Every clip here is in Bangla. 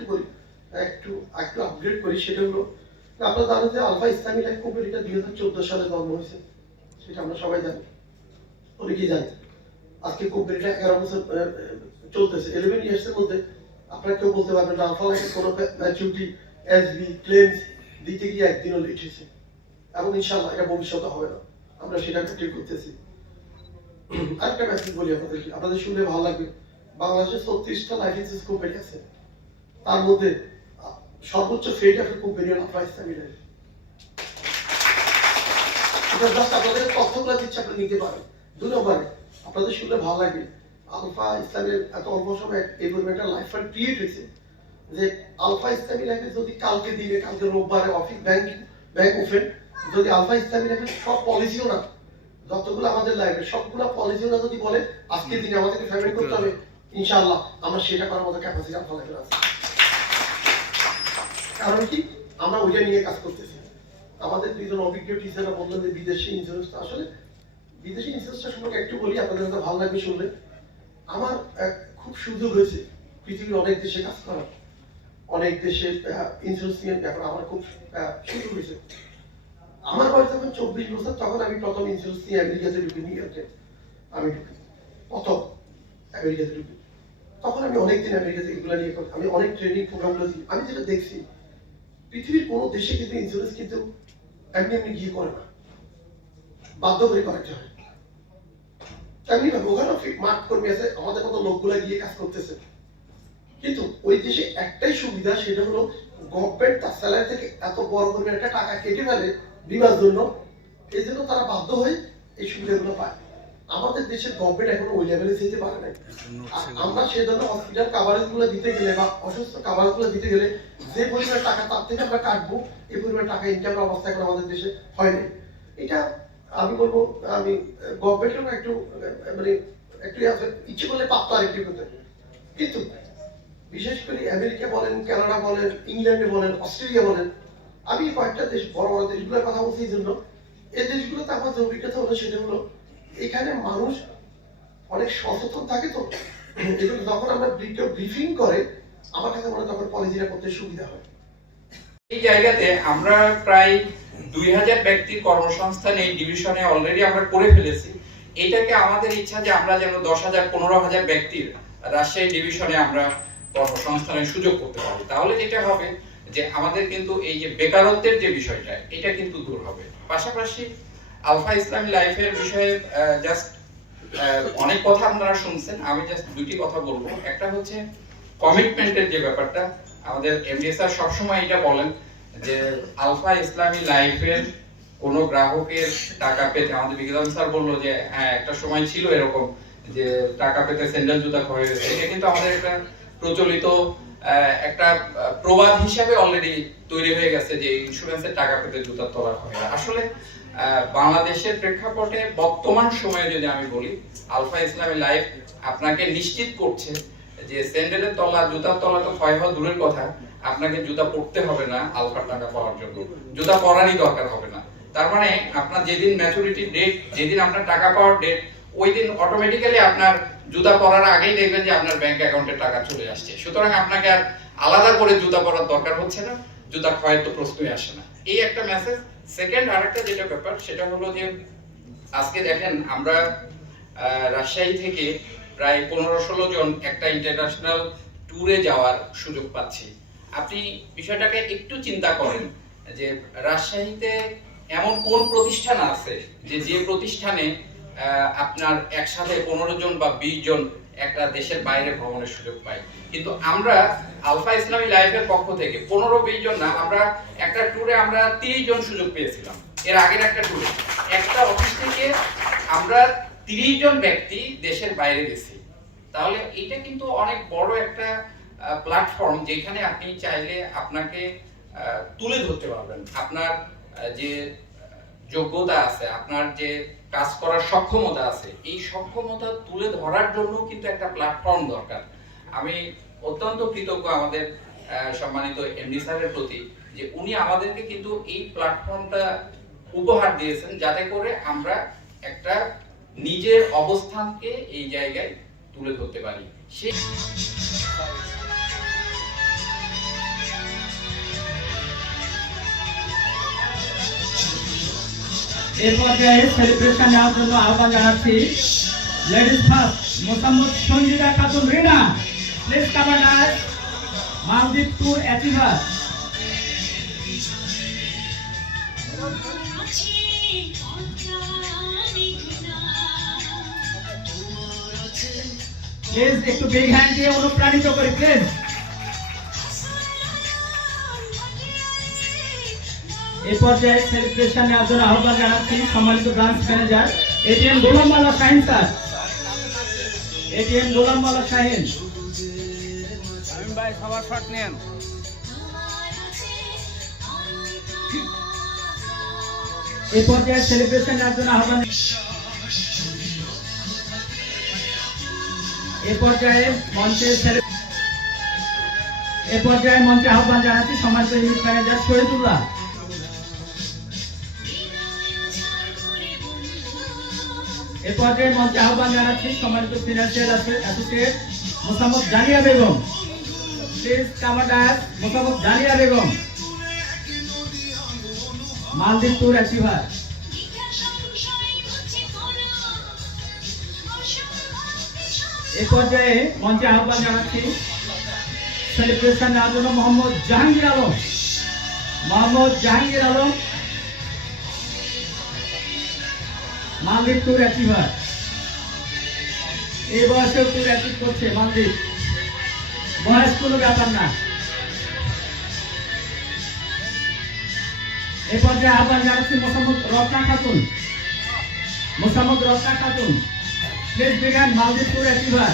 আরেকটু বলি, একটু আপগ্রেড করি। সেটা হলো আপনারা জানেন যে আলফা ইসলামী লাইফ কোম্পানিটা 2014 সালে জন্ম হয়েছে, সেটা আমরা সবাই জানি, অনেকেই জানি। আজকে কোম্পানিটা 11 বছর চলতেছে। 11 ইয়ার্সের মধ্যে আপনারা কেউ বলতে পারবেন না আলফা লাইফের কোনো ম্যাচুরিটি এসবি ক্লেমস দিতে গিয়ে একদিনও লেট হয়েছে, এবং ইনশাআল্লাহ এটা ভবিষ্যতে হবে না, আমরা সেটা ঠিক করতেছি। আরেকটা মেসেজ বলি আপনাদেরকে, আপনাদের শুনলে ভালো লাগবে। বাংলাদেশে 36টা লাইফ ইন্স্যুরেন্স কোম্পানি আছে, তার মধ্যে সর্বোচ্চ ফেড একটা কোম্পানি হল আলফা ইসলামী লাইফ। এটা জাস্ট আপনাদের তথ্যগুলো দিচ্ছে, আপনি নিতে পারেন। 2 নম্বরে আপনাদের শুনলে ভালো লাগবে, আলফা ইসলামের এত অল্প সময় এই পরিমাণ একটা লাইফ ফান্ড ক্রিয়েট হয়েছে যে আলফা ইসলামী লাইফে যদি কালকে দিনে, কালকে রোববারে অফিস ব্যাংক ওপেন, যদি আলফা ইসলামী লাইফের সব পলিসিও না, যতগুলো আমাদের লাইফের সবগুলো পলিসিও না যদি বলে আজকের দিনে আমাদেরকে ফ্যামিলি করতে হবে, ইনশাআল্লাহ আমরা সেটা করার মতো ক্যাপাসিটি আলফা লাইফের আছে। কারণ কি, আমরা ওইটা নিয়ে কাজ করতেছি। আমাদের 2 জন অভিজ্ঞ টিচাররা বললেন যে বিদেশি ইন্স্যুরেন্সটা, আসলে বিদেশি ইন্স্যুরেন্সটা সম্পর্কে একটু বলি, আপনাদের হয়তো ভালো লাগবে শুনলে। আমার খুব সুযোগ হয়েছে পৃথিবীর অনেক দেশে কাজ করার, অনেক দেশে ইন্স্যুরেন্স নিয়ে ব্যাপারে আমার খুব সুযোগ হয়েছে। আমার বয়স যখন 24 বছর, তখন আমি প্রথম ইন্স্যুরেন্স নিয়ে আমেরিকাতে ঢুকি, নিউ ইয়র্কে আমি ঢুকি, প্রথম আমেরিকাতে ঢুকি। তখন আমি অনেকদিন আমেরিকাতে এগুলো নিয়ে আমি অনেক ট্রেনিং প্রোগ্রামগুলো দিই। আমি যেটা দেখছি, পৃথিবীর কোনো দেশে কিন্তু ইন্স্যুরেন্স কিন্তু এমনি এমনি গিয়ে করে না, বাধ্য করে করাতে হয়। তেমনি ভাবে ওখানে মাঠ কর্মী আছে, আমাদের মতো লোকগুলা গিয়ে কাজ করতেছে। কিন্তু ওই দেশে একটাই সুবিধা, সেটা হলো গভর্নমেন্ট তার স্যালারি থেকে এত বড় পরিমাণ একটা টাকা কেটে ফেলে বিমার জন্য, এই জন্য তারা বাধ্য হয়ে এই সুবিধাগুলো পায়। আমাদের দেশের গভর্নমেন্ট এখনো ওই লেভেলে যেতে পারে না। আমরা সেই ধরনের হসপিটাল কাভারেজ গুলো দিতে গেলে বা অসুস্থ কাভারেজ গুলো দিতে গেলে যে পরিমাণ টাকা তার থেকে আমরা কাটবো, এই পরিমাণ টাকা ইনকামের অবস্থা এখন আমাদের দেশে হয়নি। এটা আমি বলবো, আমি গভর্নমেন্টের একটু মানে একটু ইচ্ছে করলে পারতো আরেকটু করতে। কিন্তু বিশেষ করে আমেরিকা বলেন, কানাডা বলেন, ইংল্যান্ডে বলেন, অস্ট্রেলিয়া বলেন, আমি কয়েকটা দেশ, বড় বড় দেশগুলোর কথা বলছি এই জন্য, এই দেশগুলোতে আমার যে অভিজ্ঞতা হলো সেটা হলো এখানে মানুষ অনেক সচেতন থাকে। তো এজন্য যখন আমরা ব্রিফিং করে, আমার কাছে মনে হয় তখন পলিসিটা করতে সুবিধা হয়। এই জায়গাতে আমরা প্রায় 2000 ব্যক্তির কর্মসংস্থান এই ডিভিশনে অলরেডি আমরা করে ফেলেছি। এটাকে আমাদের ইচ্ছা যে আমরা যেন 10,000 15,000 ব্যক্তির রাজশাহী ডিভিশনে আমরা কর্মসংস্থানের সুযোগ করতে পারি। তাহলে যেটা হবে যে আমাদের কিন্তু এই যে বেকারত্বের যে বিষয়টা, এটা কিন্তু দূর হবে। পাশাপাশি আলফা ইসলামী লাইফের বিষয়ে জাস্ট অনেক কথা আপনারা শুনছেন, আমি জাস্ট দুটি কথা বলবো। একটা হচ্ছে কমিটমেন্টের যে ব্যাপারটা, আমাদের এমডি স্যার সবসময় এটা বলেন যে আলফা ইসলামী লাইফের কোন গ্রাহকের টাকা পেতে, আমাদের বিজ্ঞান স্যার বললো যে হ্যাঁ একটা সময় ছিল এরকম যে টাকা পেতে স্যান্ডেল জুতা ক্ষয় হয়েছে। এটা কিন্তু আমাদের একটা প্রচলিত একটা প্রবাদ হিসাবে অলরেডি তৈরি হয়ে গেছে যে ইন্স্যুরেন্সের টাকা পেতে জুতার তলা ক্ষয়। আসলে বাংলাদেশের প্রেক্ষাপটে বর্তমান সময়ে যদি আমি বলি, আলফা ইসলামী লাইফ আপনাকে নিশ্চিত করছে যে স্যান্ডেলের তলা, জুতার তলা তো ক্ষয় হওয়া দূরের কথা, আপনাকে জুতা পরতে হবে না আলফার টাকা পাওয়ার জন্য, জুতা পরারই দরকার হবে না। তার মানে আপনার যেদিন ম্যাচুরিটি ডেট, যেদিন আপনার টাকা পাওয়ার ডেট, ওই দিন অটোমেটিক্যালি আপনার জুতা পরার আগেই দেখবেন যে আপনার ব্যাংক অ্যাকাউন্টে টাকা চলে আসছে। সুতরাং আপনাকে আর আলাদা করে জুতা পরার দরকার হচ্ছে না, জুতা ক্ষয়ের তো প্রশ্নই আসে না। এই একটা মেসেজ। সেকেন্ড আরেকটা যেটা ব্যাপার, সেটা হলো যে আজকে দেখেন আমরা রাজশাহী থেকে প্রায় 15-16 জন একটা ইন্টারন্যাশনাল ট্যুরে যাওয়ার সুযোগ পাচ্ছি। আপনি বিষয়টাকে একটু চিন্তা করেন যে রাজশাহীতে এমন কোন প্রতিষ্ঠান আছে যে প্রতিষ্ঠানে আপনার একসাথে 15 জন বা 20 জন একটা দেশের বাইরে ভ্রমণের সুযোগ পাই। কিন্তু আমরা আলফা ইসলামী লাইফের পক্ষ থেকে 15-20 জন না, আমরা একটা ট্যুরে আমরা 30 জন সুযোগ পেয়েছিলাম। এর আগের একটা ট্যুরে একটা অফিস থেকে আমরা 30 জন ব্যক্তি দেশের বাইরে গেছি। তাহলে এটা কিন্তু অনেক বড় একটা প্ল্যাটফর্ম, যেখানে আপনি চাইলে আপনাকে তুলে ধরতে পারবেন, আপনার যে যোগ্যতা আছে, আপনার যে কাজ করার সক্ষমতা আছে, এই সক্ষমতা তুলে ধরার জন্য কিন্তু একটা প্ল্যাটফর্ম দরকার। আমি অত্যন্ত কৃতজ্ঞ আমাদের সম্মানিত এমডি স্যারের প্রতি যে উনি আমাদেরকে কিন্তু এই প্ল্যাটফর্মটা উপহার দিয়েছেন, যাতে করে আমরা একটা নিজের অবস্থানকে এই জায়গায় তুলে ধরতে পারি। সেই এই পর্যায়ে সেলিব্রেশন নেওয়ার জন্য আহ্বান জানাচ্ছি ladies first Mosammat Sanjida Khatun Rina, please command us Maldives tour achiever. Please একটু বিগ হ্যান্ড দিয়ে অনুপ্রাণিত করি প্লিজ। এই পর্যায়ে সেলিব্রেশন নেওয়ার জন্য আহ্বান জানাচ্ছি সম্মানিত ব্রাঞ্চ ম্যানেজার এটিএম গোলাম মাওলা শাহিন স্যার। এটিএম গোলাম মাওলা শাহিন। ভাই সবার শট নেন। এই পর্যায়ে সেলিব্রেশন নেওয়ার জন্য আহ্বান। এই পর্যায়ে মঞ্চে আহ্বান জানাচ্ছি সম্মানিত ইউনিট ম্যানেজার শহীদুল্লাহ। এই পর্যায়ে মঞ্চে আহ্বান জানাচ্ছি সম্মানিত ফিনান্সিয়াল অ্যাসোসিয়েট মোসাম্মদ জানিয়া বেগম, প্লিজ কামান্ড আস মোসাম্মদ জানিয়া বেগম, মালদ্বীপ ট্যুর অ্যাচিভার। এই পর্যায়ে মঞ্চে আহ্বান জানাচ্ছি সেলিব্রেশন নেওয়ার জন্য মোহাম্মদ জাহাঙ্গীর আলম, মালদ্বীপ ট্যুর অ্যাচিভার। এই বয়সেও ট্যুর অ্যাচিভ করছে মালদ্বীপ, বয়স কোনো ব্যাপার না। এই পর্যায়ে আহ্বান জানাচ্ছি মোসাম্মদ রত্না খাতুন, প্লিজ বিগান মালদ্বীপ ট্যুর অ্যাচিভার।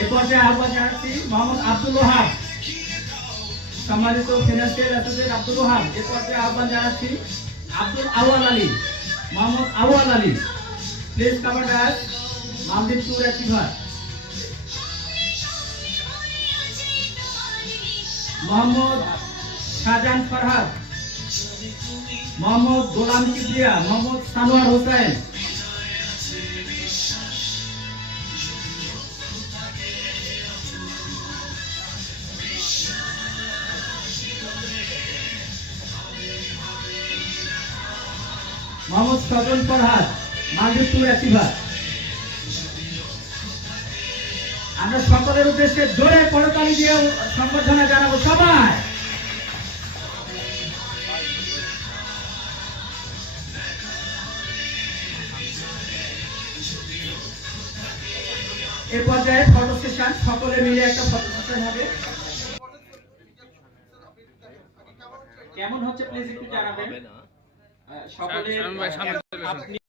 এই পর্যায়ে আহ্বান জানাচ্ছি মোহাম্মদ আব্দুল ওহাব, সম্মানিত ফিনান্সিয়াল অ্যাসোসিয়েট আব্দুল ওহাব। এই পর্যায়ে আহ্বান জানাচ্ছি মোহাম্মদ আউয়াল Ali, please command us Maldives tour achiever. Mohammad Shahjahan Farhad, Mohammad Golam Kibria, Mohammad Sanowar Hossain. Mohammad সজন ফরহাদ, মালদ্বীপ ট্যুর অ্যাচিভার। আমরা সকলের উদ্দেশ্যে জোরে করতালি দিয়ে সম্বর্ধনা জানাবো সবাই। এই পর্যায়ে ফটো সেশন, সকলে মিলে একটা ফটো সেশন হবে। কেমন হচ্ছে প্লিজ একটু জানাবেন সকলে। আপনি